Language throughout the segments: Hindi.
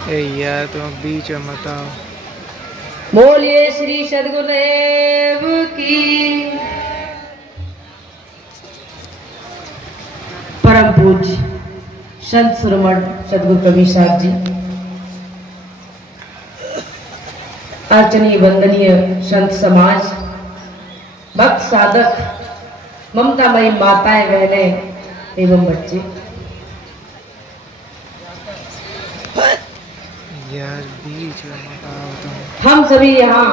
यार तुम बीच में मत आओ। बोलिए श्री सद्गुरुदेव की। परम पूज्य संत श्रमण सद्गुरु कबीर साहब जी, अर्चनीय वंदनीय संत समाज, भक्त साधक, ममतामयी माताएं बहनें एवं बच्चे, यार बीच में मत आओ तुम। हम सभी यहाँ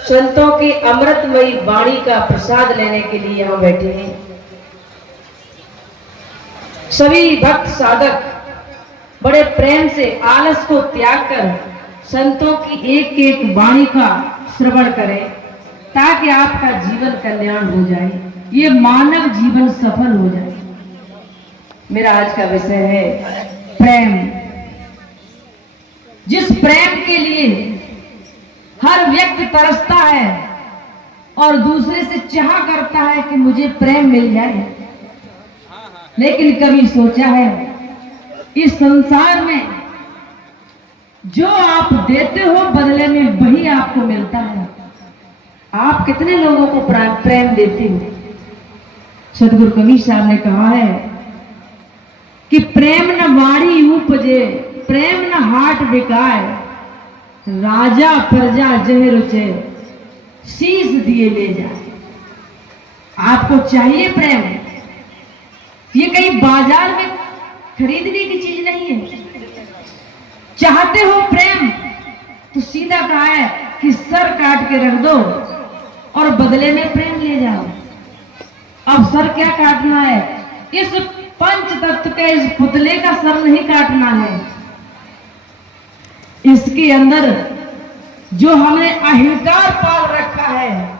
संतों की अमृतमयी वाणी का प्रसाद लेने के लिए यहाँ बैठे हैं। सभी भक्त साधक बड़े प्रेम से आलस को त्याग कर संतों की एक एक वाणी का श्रवण करें, ताकि आपका जीवन कल्याण हो जाए, ये मानव जीवन सफल हो जाए। मेरा आज का विषय है प्रेम। जिस प्रेम के लिए हर व्यक्ति तरसता है और दूसरे से चाह करता है कि मुझे प्रेम मिल जाए, लेकिन कभी सोचा है इस संसार में जो आप देते हो बदले में वही आपको मिलता है। आप कितने लोगों को प्रेम देते हो? सद्गुरु कबीर साहब ने कहा है कि प्रेम न वाणी उपजे, प्रेम न हाट बिकाए, राजा प्रजा जह रुचे, शीश दिए ले जाए। आपको चाहिए प्रेम, ये कहीं बाजार में खरीदने की चीज नहीं है। चाहते हो प्रेम तो सीधा कहा है कि सर काट के रख दो और बदले में प्रेम ले जाओ। अब सर क्या काटना है? इस पंच तत्व के इस पुतले का सर नहीं काटना है। इसके अंदर जो हमने अहंकार पाल रखा है,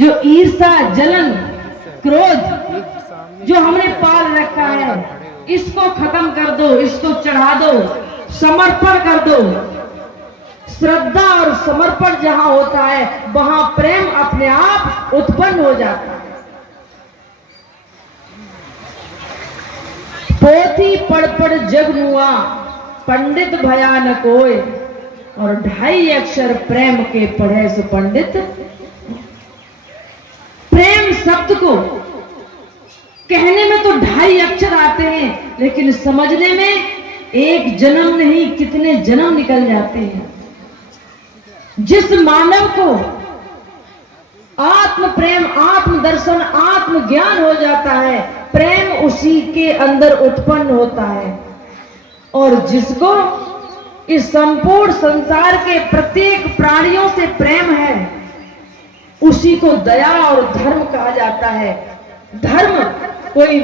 जो ईर्ष्या, जलन, क्रोध जो हमने पाल रखा है, इसको खत्म कर दो, इसको चढ़ा दो, समर्पण कर दो। श्रद्धा और समर्पण जहां होता है वहां प्रेम अपने आप उत्पन्न हो जाता है। पोथी पढ़ पढ़ जग नुआ, पंडित भया न कोय, और 2.5 अक्षर प्रेम के पढ़े सो पंडित। प्रेम शब्द को कहने में तो 2.5 अक्षर आते हैं, लेकिन समझने में एक जन्म नहीं कितने जन्म निकल जाते हैं। जिस मानव को आत्म प्रेम, आत्म दर्शन, आत्म ज्ञान हो जाता है, प्रेम उसी के अंदर उत्पन्न होता है। और जिसको इस संपूर्ण संसार के प्रत्येक प्राणियों से प्रेम है, उसी को दया और धर्म कहा जाता है। धर्म कोई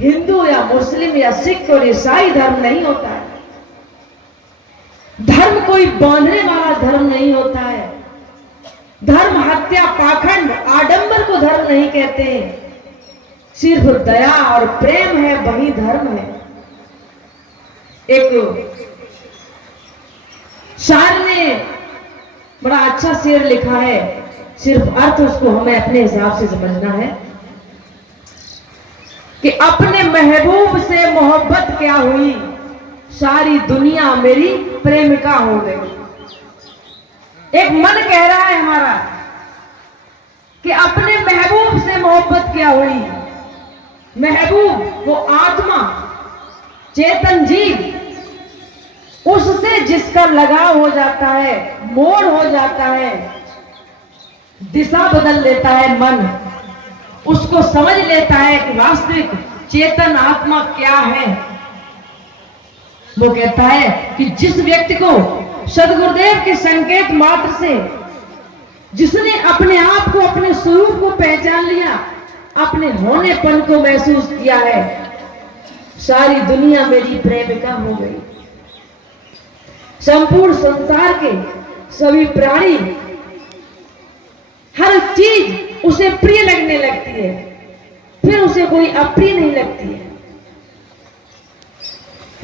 हिंदू या मुस्लिम या सिख और ईसाई धर्म नहीं होता है। धर्म कोई बांधने वाला धर्म नहीं होता है। धर्म हत्या, पाखंड, आडंबर को धर्म नहीं कहते। सिर्फ दया और प्रेम है, वही धर्म है। एक शायर ने बड़ा अच्छा शेर लिखा है, सिर्फ अर्थ उसको हमें अपने हिसाब से समझना है कि अपने महबूब से मोहब्बत क्या हुई, सारी दुनिया मेरी प्रेमिका हो गई। एक मन कह रहा है हमारा कि अपने महबूब से मोहब्बत क्या हुई। महबूब वो आत्मा, चेतन जीव, उससे जिसका लगाव हो जाता है, मोड़ हो जाता है, दिशा बदल लेता है मन, उसको समझ लेता है कि वास्तविक चेतन आत्मा क्या है। वो कहता है कि जिस व्यक्ति को सद्गुरुदेव के संकेत मात्र से, जिसने अपने आप को, अपने स्वरूप को पहचान लिया, अपने होनेपन को महसूस किया है, सारी दुनिया मेरी प्रेमिका हो गई। संपूर्ण संसार के सभी प्राणी, हर चीज उसे प्रिय लगने लगती है, फिर उसे कोई अप्रिय नहीं लगती है।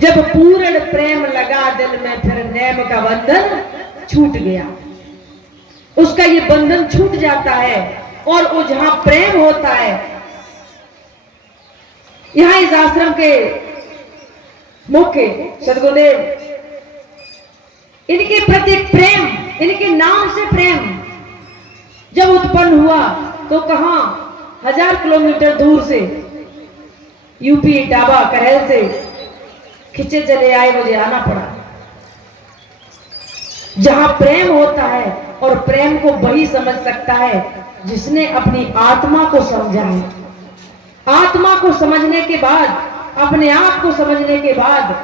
जब पूर्ण प्रेम लगा दिल में, फिर नेम का बंधन छूट गया। उसका ये बंधन छूट जाता है और वो जहां प्रेम होता है, यहां इस आश्रम के मुख्य सद्गुरुदेव, इनके प्रति प्रेम, इनके नाम से प्रेम जब उत्पन्न हुआ तो कहां 1000 किलोमीटर दूर से, यूपी इटावा करहल से खिंचे चले आए, मुझे आना पड़ा। जहां प्रेम होता है, और प्रेम को वही समझ सकता है जिसने अपनी आत्मा को समझा है। आत्मा को समझने के बाद, अपने आप को समझने के बाद,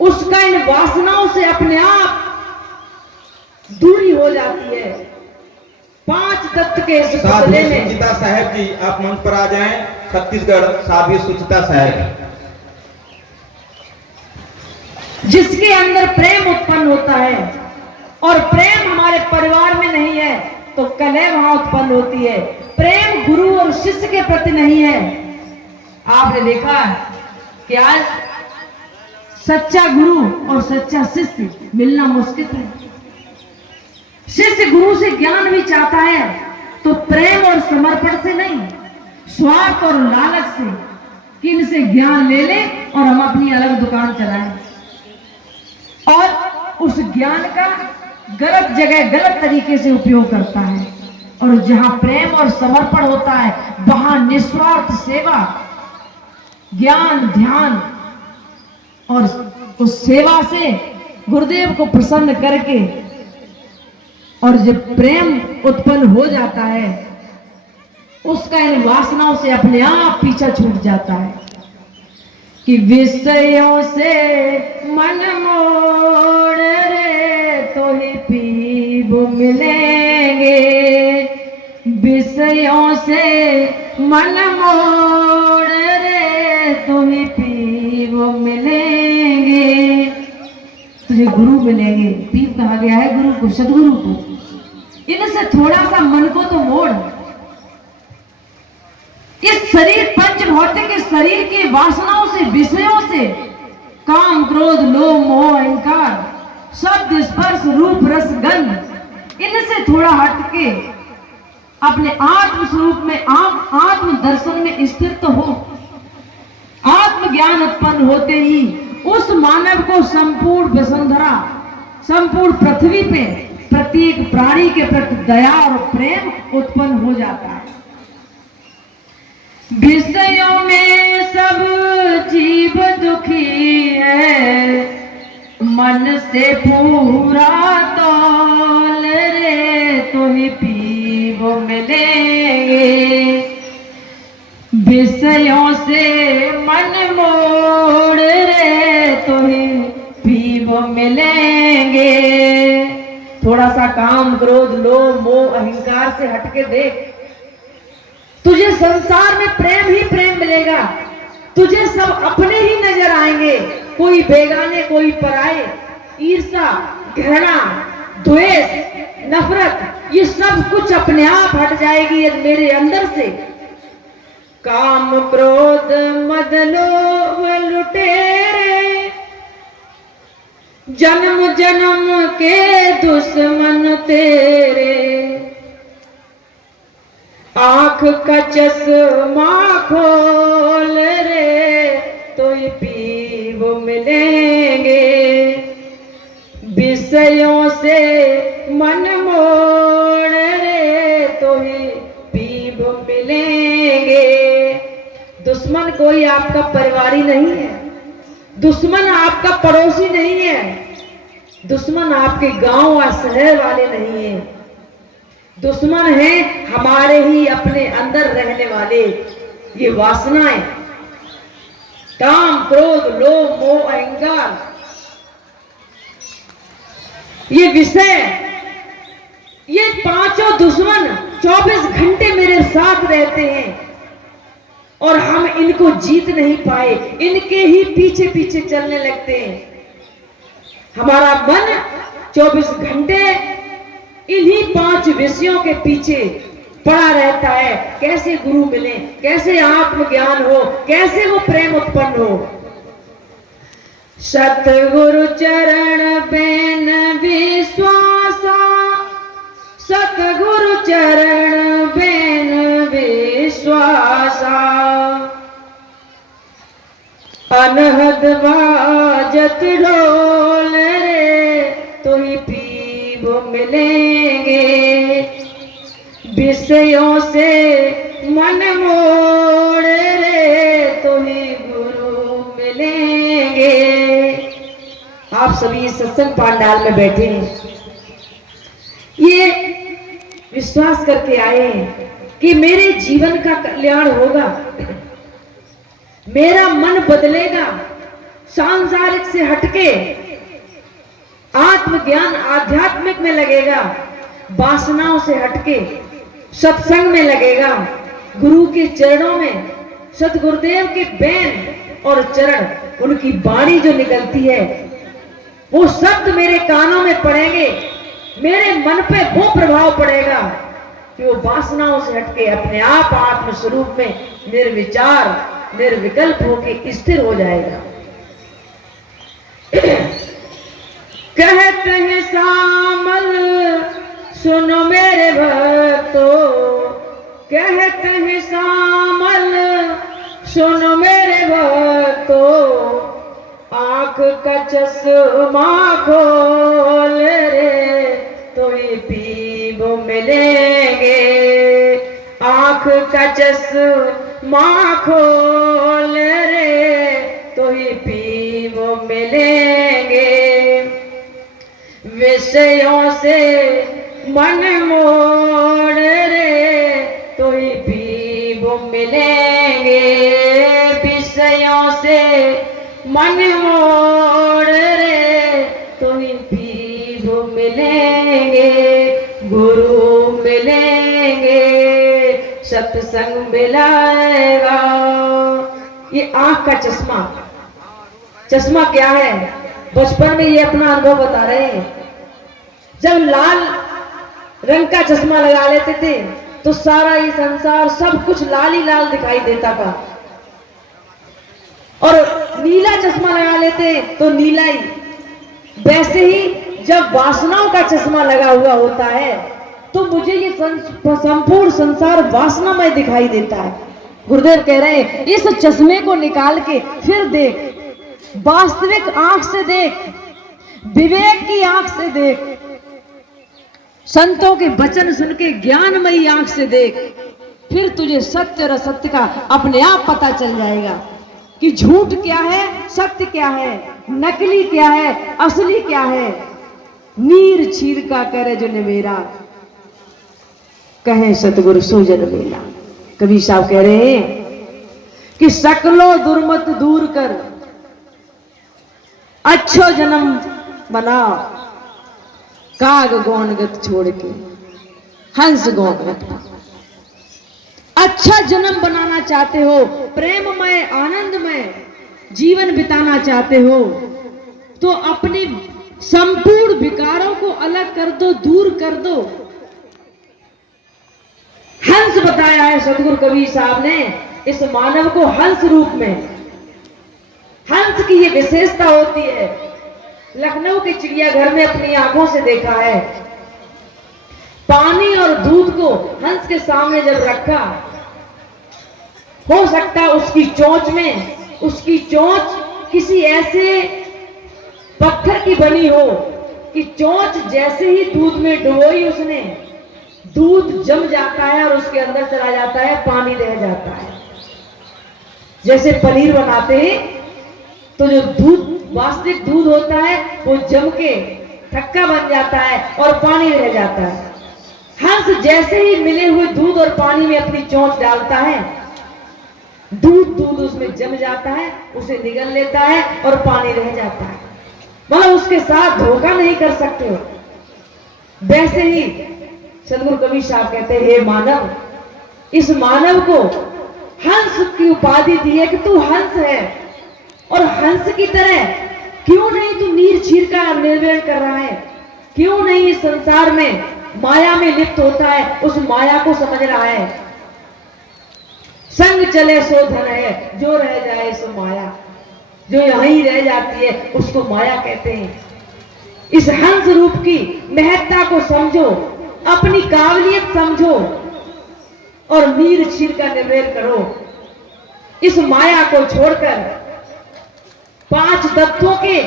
उसका इन वासनाओं से अपने आप दूरी हो जाती है। 5 तत्व के इस बदले में सुचिता साहब जी, आप मंच पर आ जाएं। छत्तीसगढ़ साध्वी सुचिता साहब, जिसके अंदर प्रेम उत्पन्न होता है, और प्रेम हमारे परिवार में नहीं है तो कलह वहां उत्पन्न होती है। प्रेम गुरु और शिष्य के प्रति नहीं है। आपने देखा कि आज सच्चा गुरु और सच्चा शिष्य मिलना मुश्किल है। शिष्य गुरु से ज्ञान भी चाहता है तो प्रेम और समर्पण से नहीं, स्वार्थ और लालच से कि इनसे ज्ञान ले ले और हम अपनी अलग दुकान चलाएं, और उस ज्ञान का गलत जगह गलत तरीके से उपयोग करता है। और जहां प्रेम और समर्पण होता है वहां निस्वार्थ सेवा, ज्ञान, ध्यान, और उस सेवा से गुरुदेव को प्रसन्न करके, और जब प्रेम उत्पन्न हो जाता है उसका इन वासनाओं से अपने आप पीछा छूट जाता है कि विषयों से मन मोड़ रे तो ही पीब मिलेंगे, विषयों से मन मोड़ रे तो ही पीब मिलेंगे। तुझे गुरु मिलेंगे, पीब कहा गया है गुरु को, सदगुरु को। इनसे थोड़ा सा मन को तो मोड़। इस शरीर पंच भौतिक के शरीर की वासनाओं से, विषयों से, काम, क्रोध, लोभ, मोह, अहंकार, शब्द, स्पर्श, रूप, रस, गंध, इनसे थोड़ा हटके अपने आत्म स्वरूप में, आत्म दर्शन में स्थिर तो हो। आत्मज्ञान उत्पन्न होते ही उस मानव को संपूर्ण वसुंधरा, संपूर्ण पृथ्वी पे प्रत्येक प्राणी के प्रति दया और प्रेम उत्पन्न हो जाता है। विषयों में सब जीव दुखी है, मन से पूरा तौल रे तो ही पीब मिलेंगे, विषयों से मन मोड़ रे तो ही पीब मिलेंगे। थोड़ा सा काम, क्रोध, लोभ, मोह, अहंकार से हटके देख, तुझे संसार में प्रेम ही प्रेम मिलेगा। तुझे सब अपने ही नजर आएंगे, कोई बेगाने, कोई पराए। ईर्ष्या, घृणा, द्वेष, नफरत, ये सब कुछ अपने आप हट जाएगी मेरे अंदर से। काम, क्रोध, मद, लोभ, लुटेरे, जन्म जन्म के दुश्मन तेरे, आंख का चश्मा खोल रे तो ये पीब मिलेंगे, विषयों से मन मोड़ रे तो ही पीब मिलेंगे। दुश्मन कोई आपका परिवारी नहीं है, दुश्मन आपका पड़ोसी नहीं है, दुश्मन आपके गांव और शहर वाले नहीं है। दुश्मन है हमारे ही अपने अंदर रहने वाले ये वासनाएं, काम, क्रोध, लोभ, मोह, अहंकार, ये विषय, ये पांचों दुश्मन 24 घंटे मेरे साथ रहते हैं और हम इनको जीत नहीं पाए, इनके ही पीछे पीछे चलने लगते हैं। हमारा मन 24 घंटे इन्हीं 5 विषयों के पीछे पड़ा रहता है। कैसे गुरु मिले, कैसे आत्मज्ञान हो, कैसे वो प्रेम उत्पन्न हो। सतगुरु चरण बेन विश्वासा, सतगुरु चरण बेन विश्वासा, अनहद बाजत ढोल रे तो ही पीबो मिलेंगे, विषयों से मन मोड़ रे तो ही गुरु मिलेंगे। आप सभी सत्संग पंडाल में बैठे हैं, ये विश्वास करके आए हैं कि मेरे जीवन का कल्याण होगा, मेरा मन बदलेगा, सांसारिक से हटके आत्मज्ञान आध्यात्मिक में लगेगा, वासनाओं से हटके सत्संग में लगेगा, गुरु के चरणों में सतगुरुदेव के बैन और चरण उनकी वाणी जो निकलती है वो शब्द मेरे कानों में पड़ेंगे, मेरे मन पे वो प्रभाव पड़ेगा कि वो वासनाओं से हटके अपने आप आत्म स्वरूप में निर्विचार निर्विकल्प होके स्थिर हो जाएगा। कहते हैं सामल सुनो मेरे भक्तों, कहते हैं सामल सुनो मेरे भक्तों, आंख का चश्मा खोल रे तो ही पीबो मिलेंगे, आंख का चश्मा खोल रे तो ही पीबो मिलेंगे, विषयों से मन मोड़ रे तो ही पीबो मिलेंगे, विषयों से मन मोड़ रे तो ही पीबो मिलेंगे, गुरु मिलेंगे, सत्संग मिलाएगा। ये आंख का चश्मा, चश्मा क्या है? बचपन में ये अपना अनुभव बता रहे हैं। जब लाल रंग का चश्मा लगा लेते थे तो सारा ये संसार सब कुछ लाल ही लाल दिखाई देता था, और नीला चश्मा लगा लेते तो नीला ही। वैसे ही जब वासनाओं का चश्मा लगा हुआ होता है तो मुझे ये संपूर्ण संसार वासनामय दिखाई देता है। गुरुदेव कह रहे हैं इस चश्मे को निकाल के फिर देख, वास्तविक आंख से देख, विवेक की आंख से देख, संतों के वचन सुन के ज्ञानमयी आंख से देख, फिर तुझे सत्य और असत्य का अपने आप पता चल जाएगा कि झूठ क्या है, सत्य क्या है, नकली क्या है, असली क्या है। नीर छीर का करे जो मेरा, कहे सतगुरु सो जन मेला। कबीर साहब कह रहे हैं कि सकलो दुर्मत दूर कर, अच्छो जन्म बनाओ, काग गौनगत छोड़ के हंस गौनगत पाओ। अच्छा जन्म बनाना चाहते हो, प्रेममय आनंदमय जीवन बिताना चाहते हो तो अपने संपूर्ण विकारों को अलग कर दो, दूर कर दो। हंस बताया है सतगुरु कबीर साहब ने इस मानव को हंस रूप में। हंस की ये विशेषता होती है, लखनऊ के चिड़ियाघर में अपनी आंखों से देखा है। पानी और दूध को हंस के सामने जब रखा, हो सकता उसकी चोंच में, उसकी चोंच किसी ऐसे पत्थर की बनी हो कि चोंच जैसे ही दूध में डुबोई उसने, दूध जम जाता है और उसके अंदर चला जाता है, पानी रह जाता है। जैसे पनीर बनाते हैं तो जो दूध वास्तविक दूध होता है वो जम के थक्का बन जाता है और पानी रह जाता है। हंस जैसे ही मिले हुए दूध और पानी में अपनी चोंच डालता है, दूध उसमें जम जाता है, उसे निगल लेता है और पानी रह जाता है। मतलब उसके साथ धोखा नहीं कर सकते हो। वैसे ही सतगुरु कबीर साहब कहते हैं, हे मानव, इस मानव को हंस की उपाधि दी है कि तू हंस है, और हंस की तरह क्यों नहीं तू नीर छीर का निर्वहन कर रहा है? क्यों नहीं इस संसार में माया में लिप्त होता है, उस माया को समझ रहा है? संग चले सो धन है, जो रह जाए सो माया। जो यहीं रह जाती है उसको माया कहते हैं। इस हंस रूप की महत्ता को समझो, अपनी काबिलियत समझो और नीर छीर का निर्वहन करो। इस माया को छोड़कर 5 तत्वों के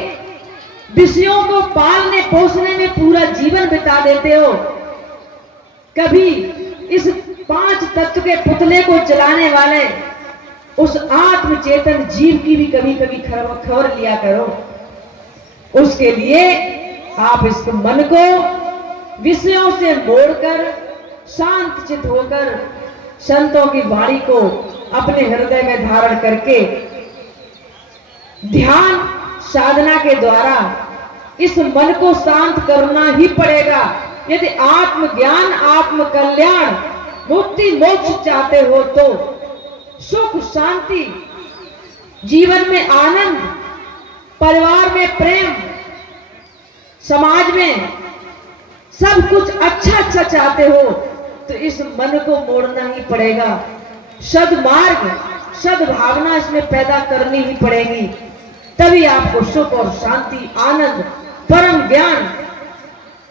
विषयों को पालने पोसने में पूरा जीवन बिता देते हो, कभी इस 5 तत्व के पुतले को चलाने वाले उस आत्मचेतन जीव की भी कभी कभी खबर लिया करो। उसके लिए आप इस मन को विषयों से मोड़कर शांत चित होकर संतों की वाणी को अपने हृदय में धारण करके ध्यान साधना के द्वारा इस मन को शांत करना ही पड़ेगा। यदि आत्मज्ञान, आत्म कल्याण, मुक्ति, मोक्ष चाहते हो तो सुख, शांति, जीवन में आनंद, परिवार में प्रेम, समाज में सब कुछ अच्छा चाहते हो तो इस मन को मोड़ना ही पड़ेगा। सद्मार्ग, सद्भावना इसमें पैदा करनी ही पड़ेगी, तभी आपको सुख और शांति, आनंद, परम ज्ञान,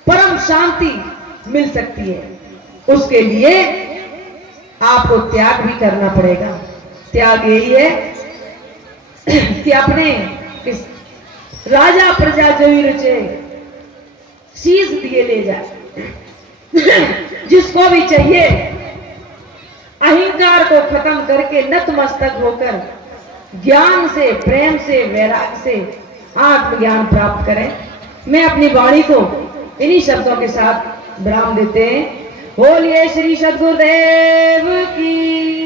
परम शांति मिल सकती है। उसके लिए आपको त्याग भी करना पड़ेगा। त्याग यही है कि अपने इस राजा प्रजा जो ही रुचे शीश दिए ले जाए। जिसको भी चाहिए अहंकार को खत्म करके नतमस्तक होकर ज्ञान से, प्रेम से, वैराग्य से आत्मज्ञान प्राप्त करें। मैं अपनी वाणी को इन्हीं शब्दों के साथ विराम देते हैं। बोलिए श्री सद्गुरुदेव की।